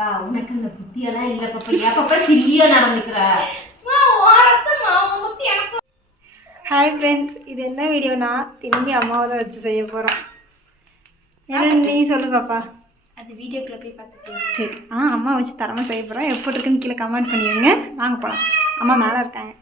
பாப்பா உனக்கு அந்த புத்தியெல்லாம் இல்ல பாப்பா. ஏன் பாப்பா சில்லியா நடந்துக்கிற? ஹாய் ஃப்ரெண்ட்ஸ், இது என்ன வீடியோனா திரும்பி அம்மாவை தான் வச்சு செய்ய போகிறோம். என்ன நீ சொல்லு பாப்பா. அது வீடியோக்குள்ளே போய் பார்த்துக்கலாம். சரி, அம்மா வச்சு தரமாக செய்ய போகிறோம். எப்போ இருக்குன்னு கீழே கமெண்ட் பண்ணிடுங்க. வாங்க போகலாம். அம்மா மேலே இருக்காங்க.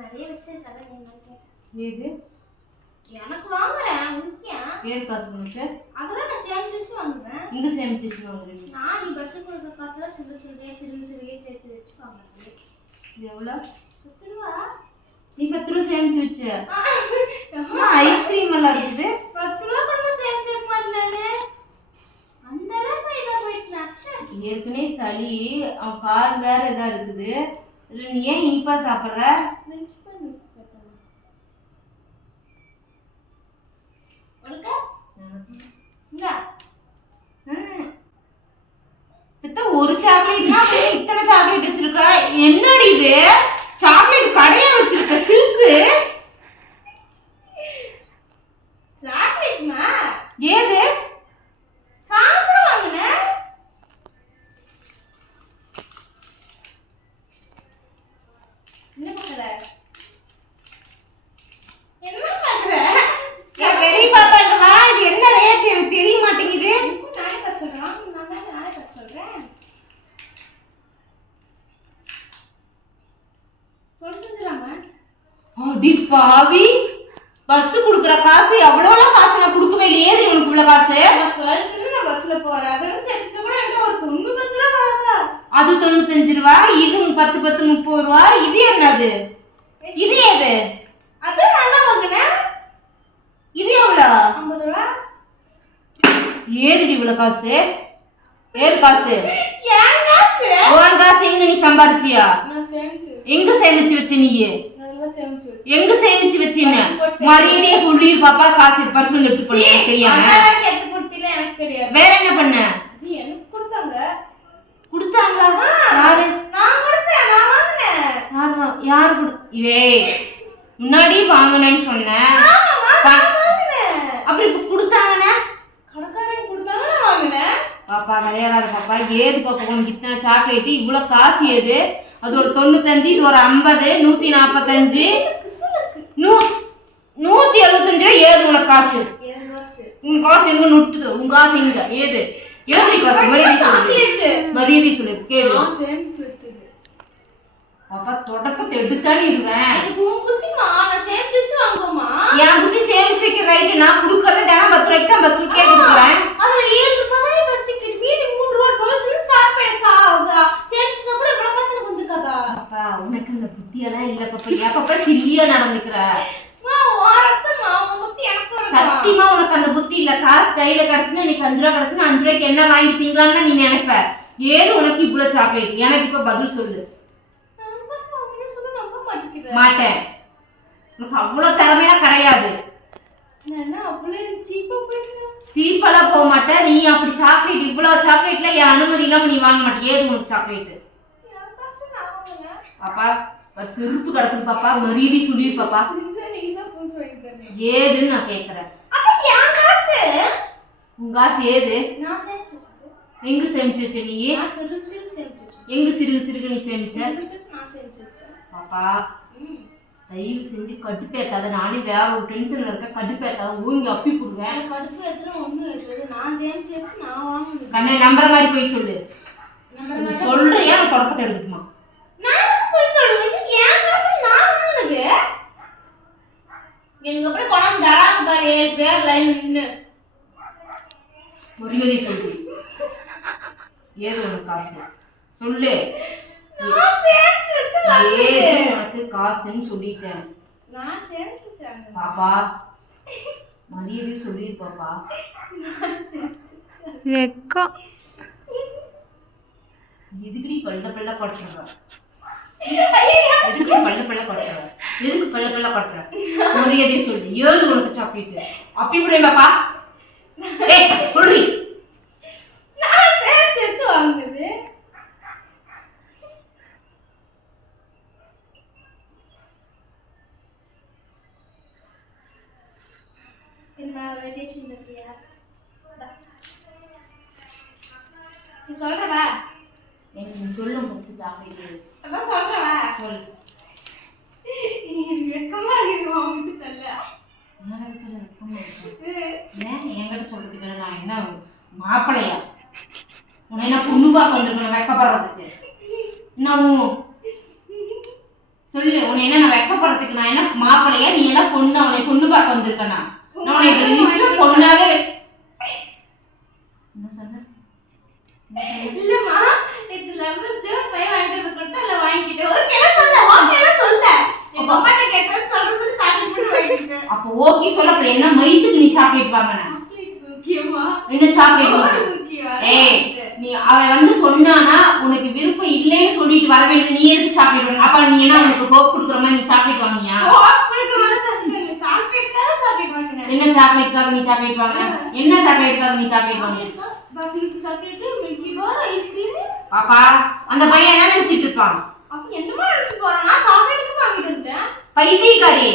நிறைய வச்சிருக்கா ஏது எனக்கு வாங்குறேன் முக்கியம். ஏது காசு உனக்கு? அதெல்லாம் நான் சேமிச்சு வச்சு வாங்குறேன். இங்க சேமிச்சு வச்சு வாங்குறீங்க? நான் நீ பஸ் கொடுக்குற காசுலாம் சில்லறையா சிறுகையே சேர்த்து வச்சு வாங்குறேன். இது எவ்வளோ? 10 ரூபா. நீ 10 ரூபா சேமிச்சு வச்ச? ஐஸ்கிரீம் எல்லாம் இருக்குது. 10 ரூபா கூட சேமிச்சு வைக்க மாட்டேன். அந்த அளவுக்கு இதா போயிட்டு நஷ்டம். ஏற்கனவே சளி, அவன் கால் வேற இதா இருக்குது. இதுல நீ ஏன் இனிப்பா சாப்பிட்ற? ஒரு சாக்லேட் இத்தனை சாக்லேட் வச்சிருக்க. என்னடி இது? சாக்லேட் கடையா வச்சிருக்க? சில்க்கு சாக்லேட்மா? ஏது? சாப்பிட வாங்குனே. என்ன பண்ற? என்ன பண்ற? ஏன் பெரிய பாப்பா இங்க வா. இது என்ன ரேட் எனக்கு தெரிய மாட்டேங்குது. நானே கட் சொல்றேன். நானே கட் சொல்றேன். 95 ரூபாய். அடி பாவி, பஸ் குடுக்குற காசு எவ்வளோலாம் காசு நான் கொடுக்கவே இல்லையே. ஏது உனக்கு இவ்வளவு காசு? நான் 12ல நான் பஸ்ல போறேன். அதெல்லாம் சேர்த்து கூட எனக்கு ஒரு 95 ரூபாய் வராதா? அது 95 ரூபாய். இது 10 30 ரூபாய். இது என்னது? இது ஏது? அது நான் தான் வாங்குனேன். இது எவ்வளோ? 50 ரூபாய். ஏதுடி இவ்வளவு காசு? ஏது காசு? ஏன் காசு? உன் காசு எங்க நீ சம்பாரிச்சியா? நான் சேமிச்சு. எங்க சேமிச்சு வச்ச நீ? நல்லா சேமிச்சு. எங்க சேமிச்சு வச்சீங்க? மரியாதையா சொல்லி பாப்பா காசு பர்சன் எடுத்து பண்ண தெரியாம. அதெல்லாம் எடுத்து கொடுத்தீல எனக்கு தெரியாது. வேற என்ன பண்ண? நீ எனக்கு கொடுத்தாங்க. கொடுத்தாங்களா? யாரு? நான் கொடுத்தேன். நான் வாங்குனேன். யாரு இவே முன்னாடி வாங்குனேன்னு சொன்னேன். அப்புறம் இப்ப கொடுத்தாங்கண்ணே? கடைக்காரங்க கொடுத்தாங்க, நான் வாங்குனேன். பாப்பா விளையாடாத பாப்பா. ஏது பாப்பா உனக்கு இத்தனை சாக்லேட்? இவ்வளவு காசு ஏது? அது ஒரு 95, இது ஒரு 50, 145, 175. ஏது உனக்கு காசு? உன் காசு எங்க நுட்டுது? உன் காசு எங்க? ஏது ஏது காசு? மரியாதை சொல்லு. கேளு. சேமிச்சு வச்சது. பாப்பா தொடப்பத்தை எடுத்தானே இருவேன். எனக்கு உன் புத்திமா, நான் சேமிச்சு வச்சு வாங்குவோமா? என் புத்தி சேமிச்சு வைக்கிற ரைட்டு. நான் கொடுக்கறது தினம் 10 ரூபாய்க்கு தான் பஸ் கேட்டு கொடுக்குறேன். அதுல 7 ரூபாய் தான் பஸ் டிக்கெட். மீதி 3 ரூபாய் 12ல ஸ்டார்ட் பண்ண சேமிச்சுனா கூட இவ்வளவு காசு எனக்கு வந்துக்காதா? பாப்பா உனக்கு அந்த புத்தியெல்லாம் இல்ல பாப்பா. ஏன் பாப்பா சில்லியா நடந்துக்கிற? சத்தியமா உனக்கு அந்த புத்தி இல்ல. காசு கையில கிடச்சுன்னா நீ 5 ரூபாய் கிடச்சுன்னா 5 ரூபாய்க்கு என்ன வாங்கி திங்கலாம்னு நீ நினைப்ப. ஏது உனக்கு இவ்வளவு சாக்லேட்? எனக்கு இப்ப பதில் சொல்லு. மாட்டேன். உனக்கு அவ்வளவு திறமையா கிடையாது. சீப்பெல்லாம் போக மாட்டேன் நீ. அப்படி சாக்லேட் இவ்வளவு சாக்லேட்ல என் அனுமதி இல்லாம நீ வாங்க மாட்டேன். ஏது உனக்கு சாக்லேட்? பாப்பா செருப்பு கிடக்குது பாப்பா. மரியாதை சொல்லி பாப்பா. ஏதுன்னு நான் கேக்குறேன். உன் காசு ஏது? எங்க சேமிச்சு வச்ச நீ? எங்க சிறுகு சிறுகு நீ சேமிச்ச? பாப்பா தயவு செஞ்சு கடுப்பேத்தாத. நானே வேற ஒரு டென்ஷன்ல இருக்க. கடுப்பேத்தாத. ஊங்கி அப்பி போடுவேன். கண்ணை நம்புற மாதிரி போய் சொல்லு. சொல்றியா? நான் தொடப்பத்தை எடுக்குமா? எனக்கு அப்புறம் கொண்டாந்து தராங்க பாரு 7 பேர் லைன் நின்னு. மரியாதை சொல்லு. ஏது உனக்கு காசு? சொல்லு. ஏது உனக்கு காசுன்னு சொல்லிட்டேன். பாப்பா மரியாதை சொல்லி பாப்பா. வெக்கம். எதுக்குடி பல்ல பல்ல கொட்டுற? எதுக்கு பல்ல பல்ல கொட்டுற? எதுக்கு பெல்ல பெல்ல கட்டுறேன். மரியாதை சொல்லு, ஏது உனக்கு சாக்லேட்? அப்படி இப்படி பாப்பா. ஏய் சொல்லி. நான் சேர்த்து வாங்குது. என்ன ஒரு டேஸ்ட் பண்ணியா? சரி சொல்றவா. எனக்கு சொல்லும் போது சாக்லேட். அதான் சொல்றவா. சொல்லு. நீ வெக்கமா இருக்கீங்க அவங்க சொல்ல. நான் சொல்ல வெக்கமா இருக்கு. ஏன் என்கிட்ட சொல்றதுக்கு நான் என்ன மாப்பிளையா? உன்னை என்ன பொண்ணு பார்க்க வந்திருக்கணும் வெக்கப்படுறதுக்கு? என்ன சொல்லு, உன்னை என்ன நான் வெக்கப்படுறதுக்கு நான் என்ன மாப்பிளையா? நீ என்ன பொண்ணு? அவனை பொண்ணு பார்க்க வந்திருக்கனா? நான் உன்னை பொண்ணாவே என்ன சொன்ன? இல்லம்மா இது லவ்வர்ஸ் டே பையன் வாங்கிட்டு கொடுத்தா இல்ல வாங்கிட்டேன். ஓகே சொல்ல எங்க அம்மாட்ட கேட்டேன் சொல்றது சாக்லேட் பண்ணி வாங்கிட்டேன். அப்ப ஓகே சொல்ல அப்புறம் என்ன மயித்துக்கு நீ சாக்லேட் வாங்குன? சாக்லேட் முக்கியமா? என்ன சாக்லேட் முக்கியமா? ஏய் நீ அவன் வந்து சொன்னானா உனக்கு விருப்பம் இல்லைன்னு சொல்லிட்டு வர வேண்டியது, நீ எதுக்கு சாக்லேட் வாங்க? அப்ப நீ என்ன உனக்கு கோப் கொடுக்குற மாதிரி நீ சாக்லேட் வாங்கினியா? சாக்லேட்காக சாக்லேட் வாங்கினேன். என்ன சாக்லேட்காக நீ சாக்லேட் வாங்கின? என்ன சாக்லேட்காக நீ சாக்லேட் வாங்கின? பஸ்ஸில் சாக்லேட், மில்கி பார், ஐஸ்கிரீம். பாப்பா அந்த பையன் என்ன நினைச்சிட்டு இருப்பான்? அப்ப என்னமா நினைச்சு போறான்? நான் சாக்லேட்டுக்கு வாங்கிட்டு வந்துட்டேன். பைத்தியக்காரி.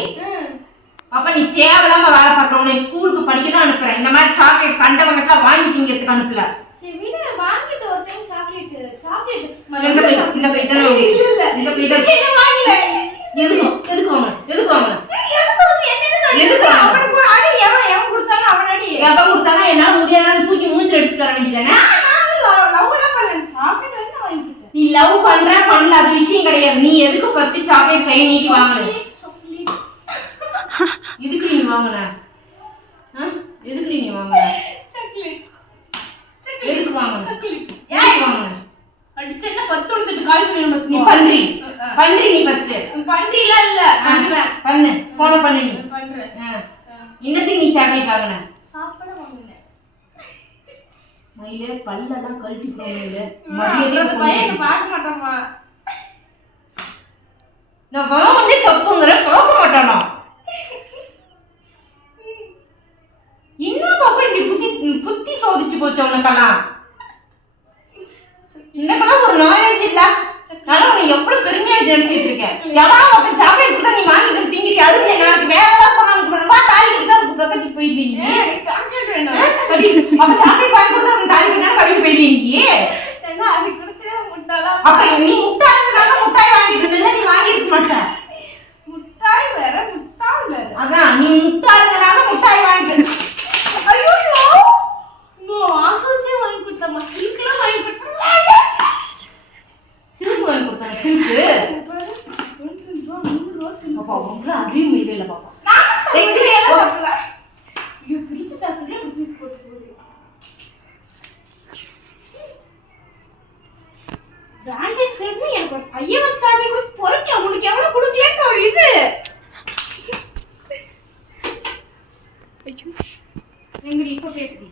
பாப்பா நீ தேவையில்லாம வேலை பார்க்குற, உன்னை ஸ்கூலுக்கு படிக்க தான் அனுப்புறேன். இந்த மாதிரி சாக்லேட் கண்டவங்கலாம் வாங்கி திங்கிறதுக்கு அனுப்பல. சரி விடு, வாங்கிட்டு ஒரு டைம் சாக்லேட் இந்த கை இந்த கை தானே இல்ல இந்த கை தான் வாங்கல. எதுக்கு வாங்க எதுக்கு அவனுக்கு அடி எவன் கொடுத்தானோ அவன் அடி. எவன் கொடுத்தானா என்னால முடியாதான்னு தூக்கி மூஞ்சி அடிச்சு தர வேண்டியதானே? லவ்லாம் பண்ணல, சாக்லேட் வந்து வாங்கிட்டேன். நீ லவ் பண்ணல அது விஷயம் கிடையாது. நீ எதுக்கு ஃபர்ஸ்ட் சாக்லேட் கை நீட்டி வாங்குற? எதுக்கு நீ வாங்குன? எதுக்கு நீ வாங்குன? சாக்லேட் எதுக்கு வாங்குன? சாக்லேட் ஏன் வாங்குன? அடிச்சு என்ன 10 எடுத்து கால் பண்ணி வந்து நீ பண்றி நீ ஃபர்ஸ்ட் பண்றீல இல்ல பண்ணுவேன். பண்ணு ஃபாலோ பண்ணு நீ பண்றேன். இன்னத்துக்கு நீ சாக்லேட் வாங்குன? சாப்பிட வாங்குனேன். மயிலே பல்லெல்லாம் கழட்டி போனீங்க. அந்த பையனை பார்க்க மாட்டாமா? நான் வாங்குனே தப்புங்கற பார்க்க மாட்டானா? இன்னும் பாப்பா இப்படி புத்தி சோதிச்சு போச்சு உனக்கெல்லாம். இன்னக்கெல்லாம் ஒரு நாலேஜ் இல்ல. ஆனா உன்னை எவ்வளவு பெருமையா நினைச்சிட்டு இருக்க. எவனா ஒருத்தன் சாக்லேட் கொடுத்தா நீ வாங்கிட்டு திங்கிறிய? அதுக்கு எனக்கு வேற ஏதாவது பண்ணாங்க கூப்பிடுவா தாலி கிட்ட கட்டி போயிருவீங்க. சாக்லேட் வேணும். அப்ப சாக்லேட் வாங்கி கொடுத்தா அந்த தாலி கிட்ட கட்டி போயிருவீங்க. என்ன அது கொடுத்தே முட்டாளா? அப்ப நீ முட்டாள்ங்கறனால முட்டாய் வாங்கிட்டு இருந்தே நீ வாங்கி இருக்க மாட்ட. முட்டாய் வேற முட்டாள் வேற. அதான் நீ முட்டாள்ங்கறனால முட்டாய் வாங்கிட்டு. ஐயோ நோ ஆசோசியா வாங்கி கொடுத்தமா, சில்க்லாம் வாங்கி கொடுத்தா. சில்க் வாங்கி கொடுத்தாங்க. சில்க் பாப்பா உங்க அறிவு இல்ல பாப்பா. நான் சாப்பிடல. ஐயோ பிடிச்சு சாப்பிடுறேன் தூக்கி போட்டு போடு. பிராண்டட் சேர்த்து எனக்கு ஒரு பையன் வச்சு சாக்லேட் கொடுத்து பொறுக்கல. உங்களுக்கு எவ்வளவு கொடுக்கலன்னு ஒரு இது. ஐயோ எங்கடி இப்ப பேசுடி.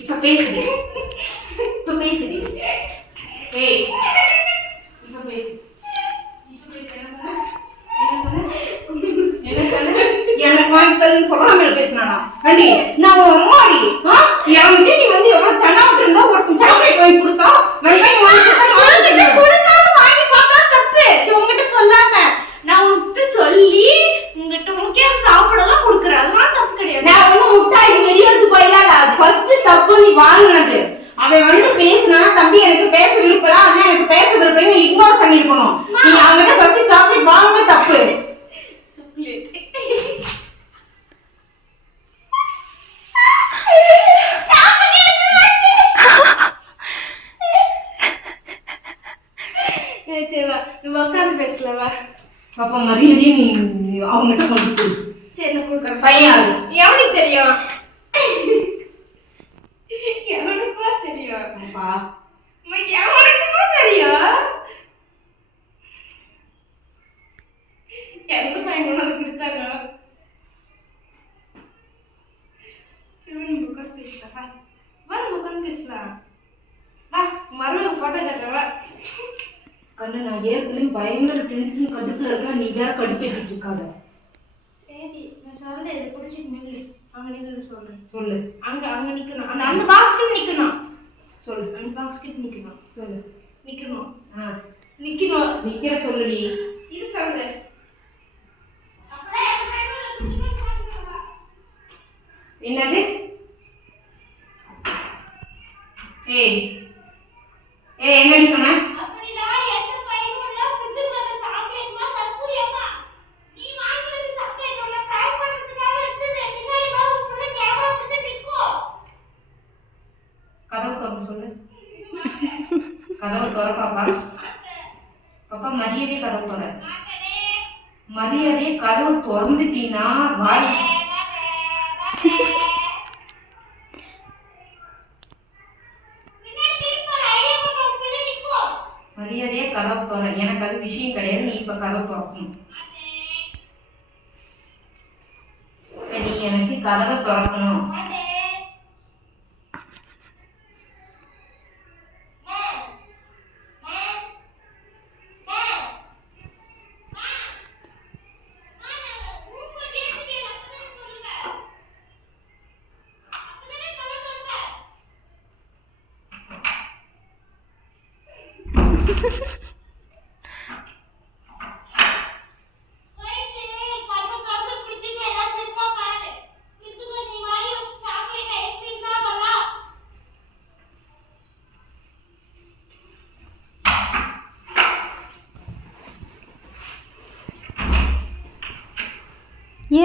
இப்ப பேசுடி. ஏய் இப்ப பேசு. எனக்கு வாங்கி தரேன்னு சொல்லாம பேசினானா? அடி நான் உன் அம்மாடி. என்கிட்ட நீ வந்து எவ்வளவு தனாவட்டு இருந்தா ஒருத்தன் சாக்லேட் வாங்கி கொடுத்தா வெங்காயம் வாங்கி கொடுக்காம வாங்கி சாப்பிட்டா தப்பு. உங்ககிட்ட சொல்லாம நான் உன்கிட்ட சொல்லி உங்ககிட்ட உனக்கே சாப்பிடலாம் கொடுக்குறேன். அதனால தப்பு கிடையாது. நான் ஒன்னும் முட்டாய் வெளியெடுத்து போயிடல. அது ஃபர்ஸ்ட் தப்பு நீ வாங்கினது. அவன் வந்து பேசினா தம்பி எனக்கு பேச விருப்பம், ஆனா எனக்கு பேச விருப்பம், நீ இக்னோர் பண்ணிருக்கணும். நீ அவன்கிட்ட ஃபர்ஸ்ட் சாக்லேட் வாங்க தப்பு. சாக்லேட் பாப்பா மரியாதையும் நீ அவங்ககிட்ட கொண்டு போய். சரி நான் கொடுக்குறேன். பையன் எவனுக்கு தெரியும்? எவனுக்குமா தெரியும்? பாப்பா எவனுக்குமா தெரியும்? எந்த பையன் கொண்டு வந்து கொடுத்தாங்க? சரி நம்ம உட்காந்து பேசலாம். வா நம்ம உட்காந்து பேசலாம். வா மறுபடியும் போட்டோ கட்டுறவா. கண்ணு நான் ஏற்கனவே பயங்கர டென்ஷன் கடுப்புல இருக்கேன், நீ வேற கடுப்பேற்றிட்டு இருக்காத. சரி நான் சொல்றேன், இதை பிடிச்சிட்டு நில்லு. அங்க நில்லு சொல்றேன். சொல்லு. அங்க நிக்கணும். அந்த பாக்ஸ் கிட்ட நிக்கணும். சொல்லு. அந்த பாக்ஸ் கிட்ட நிக்கணும். சொல்லு. நிக்கணும். நிக்கணும். நிக்கிற சொல்லுடி. இது சொல்றேன். என்னது? ஏய் என்னடி சொன்ன? அப்படினா எந்த பையனுள்ள ஃப்ரிட்ஜ்ல அந்த சாக்லேட்மா தற்புரியமா நீ வாங்குறது சாக்லேட் உள்ள ட்ரை பண்றதுக்காக வச்சது. பின்னாடி வா உள்ள கேமரா பிடிச்சு நிக்கோ. கதவு திறந்து சொல்லு. கதவு திற பாப்பா. பாப்பா மரியாதையே கதவு திற. மரியாதையே கதவு திறந்துட்டீனா வாய். மரியாதையே கதவு திற. எனக்கு அது விஷயம் கிடையாது, நீ இப்ப கதவு திறக்கணும். நீ எனக்கு கதவை திறக்கணும்.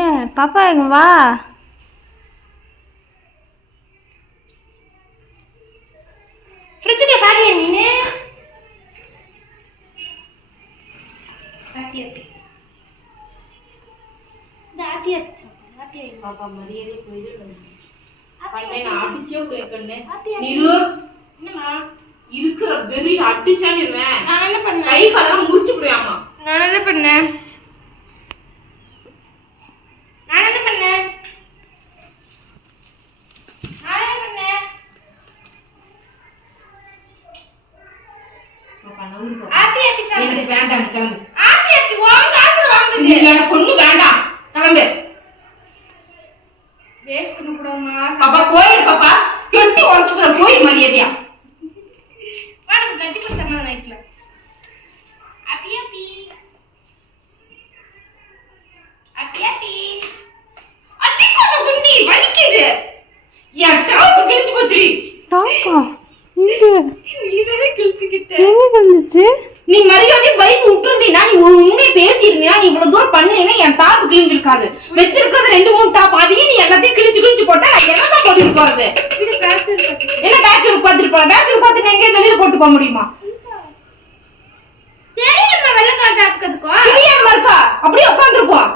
ஏன் பாப்பா எங்க வா. ஃப்ரிட்ஜ்ல பாத்தியா நீ? பாத்தியா? பாத்தியா? பாத்தியா? பாப்பா மரியாதையே போயிடு. பண்ணே நான் அடிச்சே போய்க்கண்ணே. பாத்தியா? நிரு என்னமா? இருக்கிற வெறியில அடிச்சானிருவேன். நான் என்ன பண்ணேன்? கை காலெல்லாம் முறிச்சு போயாமா. நான் என்ன பண்ணேன்? நான் என்ன பண்ணேன்? நான் என்ன பண்ணேன்? பாப்பா நவுறு. ஆப்பி ஆப்பி சாப்பிடு. எனக்கு வேண்டாம், கிளம்பு. ஆப்பி ஆப்பி உன் காசுல வாங்குது. நீ எனக்கு ஒண்ணு வேண்டாம், கிளம்பு. வேஸ்ட் பண்ண கூடாதுமா. பாப்பா போயிரு பாப்பா. கெட்டி உடச்சுக்கிற போய் மரியாதையா. வா நம்ம கட்டி பிடிச்சமா நைட்ல. ஆப்பி ஆப்பி. ஆப்பி ஆப்பி. அடிக்கோ குண்டி வலிக்குது. என் டாப் கிழிச்சு போச்சுடி. டாப்பா இங்க நீ வேற கிழிச்சிக்கிட்ட. எங்க வந்துச்சு? நீ மரியாதை பைக் விட்டுருந்தீனா, நீ உண்மையை பேசியிருந்தீனா, நீ இவ்வளவு தூரம் பண்ணீங்கன்னா என் டாப் கிழிஞ்சிருக்காது. வச்சிருக்கிறது 2-3 டாப், அதையும் நீ எல்லாத்தையும் கிழிச்சு போட்டா என்னதான் போட்டுட்டு போறது? இது பேட்ச் இருக்கு. என்ன பேட்ச் பார்த்துட்டு போற? பேட்ச் பார்த்து நீ எங்க வெளியில போட்டு போக முடியுமா? தெரியுமா வெள்ளக்கார டாப்க்கதுக்கோ? தெரியாம இருக்கா? அப்படியே உட்கார்ந்துருப்போம்.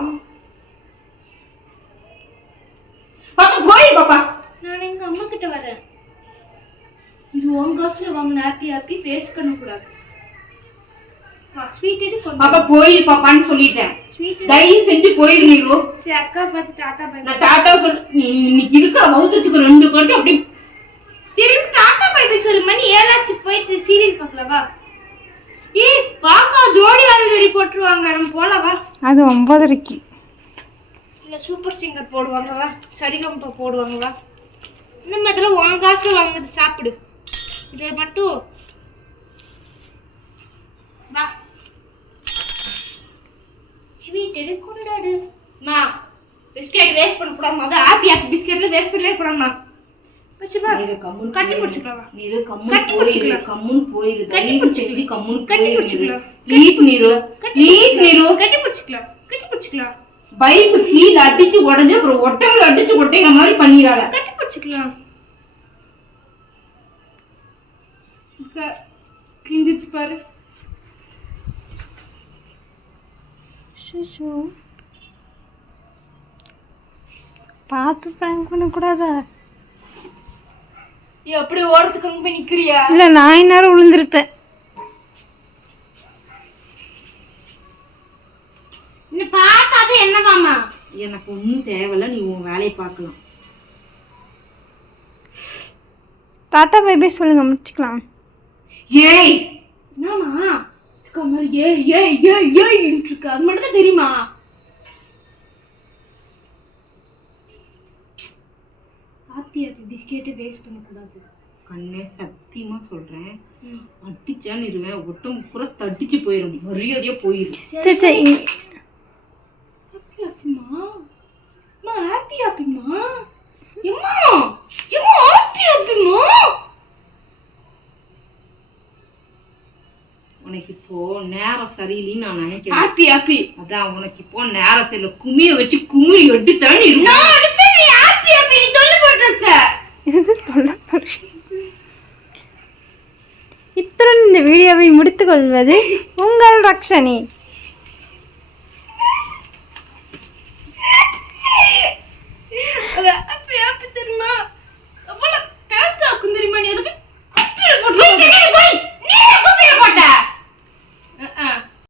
பாப்பா போய் பாப்பா. நான் எங்க அம்மா கிட்ட வரேன். இது உன் காசுல வாங்கின ஆப்பி ஆப்பி வேஸ்ட் பண்ண கூடாது. ஸ்வீட் எடு கொண்டு. பாப்பா போய் பாப்பான்னு சொல்லிட்டேன். ஸ்வீட் தயவு செஞ்சு போயிரு நீரு. சரி அக்கா பார்த்து டாடா பை. நான் டாடா சொல். நீ இன்னைக்கு இருக்கிற மவுத்துச்சுக்கு 2 கொண்டு அப்படி திரும்பி டாடா பை பை சொல்லு. மணி 7 ஆச்சு, போயிட்டு சீரியல் பார்க்கலாம் வா. ஏய் பாக்கா ஜோடி ஆளு ரெடி போட்டுருவாங்க, நம்ம போலாம் வா. அது 9:30. இல்ல சூப்பர் சிங்கர் போடுவாங்க வா, சரிகம்பா போடுவாங்க வா. இந்த மாதிரி உன் காசுல வாங்குறது சாப்பிடு. இதை மட்டும் வா. ஸ்வீட் எடு கொண்டாடு. மா பிஸ்கட் வேஸ்ட் பண்ண கூடாது. மொத ஆப்பி ஆப்பி பிஸ்கட்ல வேஸ்ட் பண்ணவே கூடாதுமா. பச்சைப்பா கட்டி பிடிச்சிக்கலாம் வா. நீரு கம்முன் கட்டி போயிரு. பிடிச்சிக்கலாம். கம்முன் போயிரு. கட்டி தயவு பிடிச்சிக்கலாம். செஞ்சு கம்முன் கட்டி போயிரு. பிடிச்சிக்கலாம். ப்ளீஸ் நீரு. ப்ளீஸ் நீரு. கட்டி பிடிச்சிக்கலாம். கட்டி பிடிச்சிக்கலாம். பைப் கீழ அடிச்சு உடைஞ்சு அப்புறம் ஒட்டங்களை அடிச்சு ஒட்டைங்க மாதிரி பண்ணிடாத. கட்டி பிடிச்சிக்கலாம். கிழிஞ்சிச்சு பாரு. பார்த்து பிராங்க் பண்ணக்கூடாதா? எப்படி ஓரத்துக்கு அங்க போய் நிக்கிறியா? இல்லை நான் இந்நேரம் விழுந்திருப்பேன். நீ பார்த்தாது என்னவாமா? எனக்கு ஒன்றும் தேவையில்ல, நீ உன் வேலையை பார்க்கலாம். டாட்டா பை பை சொல்லுங்க, முடிச்சுக்கலாம். ஏய் என்னமா கமல் இருக்கு அது மட்டும் தான் தெரியுமா? ஹாப்பி பிஸ்கெட்டை வேஸ்ட் பண்ணக்கூடாது. கண்ணே சத்தியமா சொல்றேன், அடிச்சான்னு இருவேன், ஒட்டும் பூரா தடிச்சு போயிடும், மரியாதையா போயிடும். சரி சரி ஹாப்பி ஹாப்பிமா ஹாப்பி ஹாப்பிமா எம்மா ஹாப்பி ஹாப்பிமா. உனக்கு இப்போ நேரம் சரியில்லைன்னு நான் நினைக்கிறேன். ஹாப்பி ஹாப்பி அதான் உனக்கு இப்போ நேரம் சரியில்லை, குமிய வச்சு குமிரி எடுத்தான்னு இருக்கு. நான் அடிச்சேன், நீ ஹாப்பி ஹாப்பி நீ தொல்லை போடுற சார். எனக்கு தொல்லை போடுறேன். இத்துடன் இந்த வீடியோவை முடித்துக்கொள்வது உங்கள் ரக்ஷனி.